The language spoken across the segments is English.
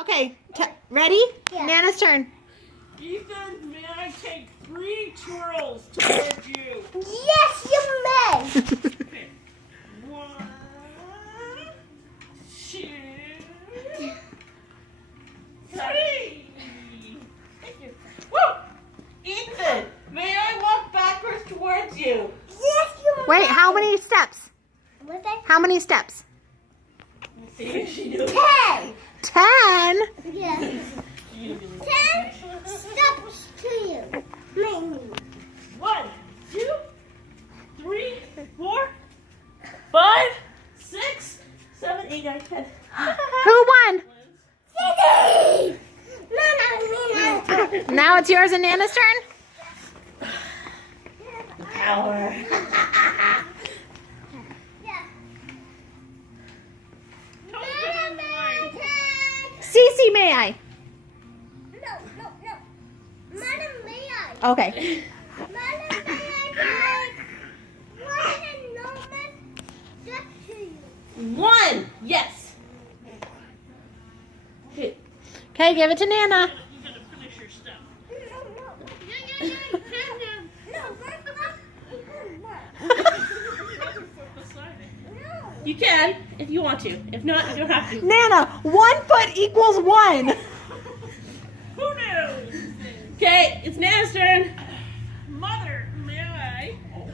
Okay, ready? Yeah. Nana's turn. Ethan, may I take 3 twirls towards you? Yes, you may. Okay. 1, 2, 3. Woo! Ethan, may I walk backwards towards you? Yes, you may. Wait, how many steps? What's that? How many steps? Let's see if she knows. 10. 10. Yes. 10 steps to you. Maybe. 1, 2, 3, 4, 5, 6, 7, 8, 9, 10. Who won? Sissy! No. Now it's yours and Nana's turn? Power. Cece, may I? No. Madam, may I? Okay. Madam, may I take one enormous step to you? 1, yes. Okay. Okay, give it to Nana. You gotta finish your step. You can, if you want to. If not, you don't have to. Nana, 1 foot equals 1. Who knows? Okay, it's Nana's turn. Mother, may I? Oh,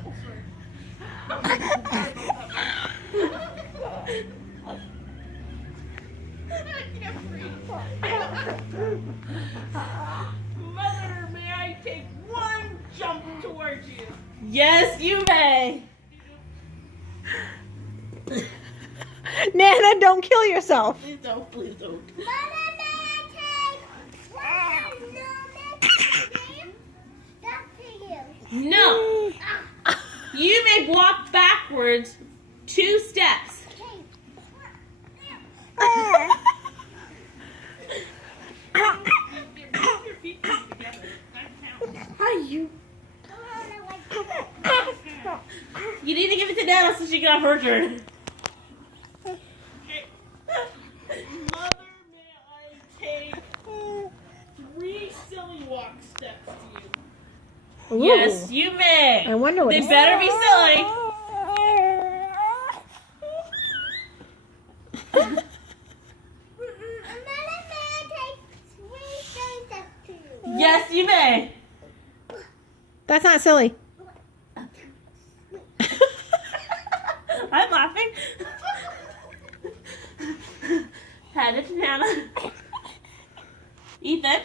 Mother, may I take 1 jump towards you? Yes, you may. Nana, don't kill yourself. Please don't, please don't. Madam, may I take one enormous step to you? No. You may walk backwards 2 steps. You need to give it to Nana so she can have her turn. Mother, may I take 3 silly walk steps to you? Ooh. Yes, you may. I wonder what They it's- better be silly. Madam, may I take 3 steps to you? Yes, you may. That's not silly. I'm laughing. Hand it to Nana. Ethan.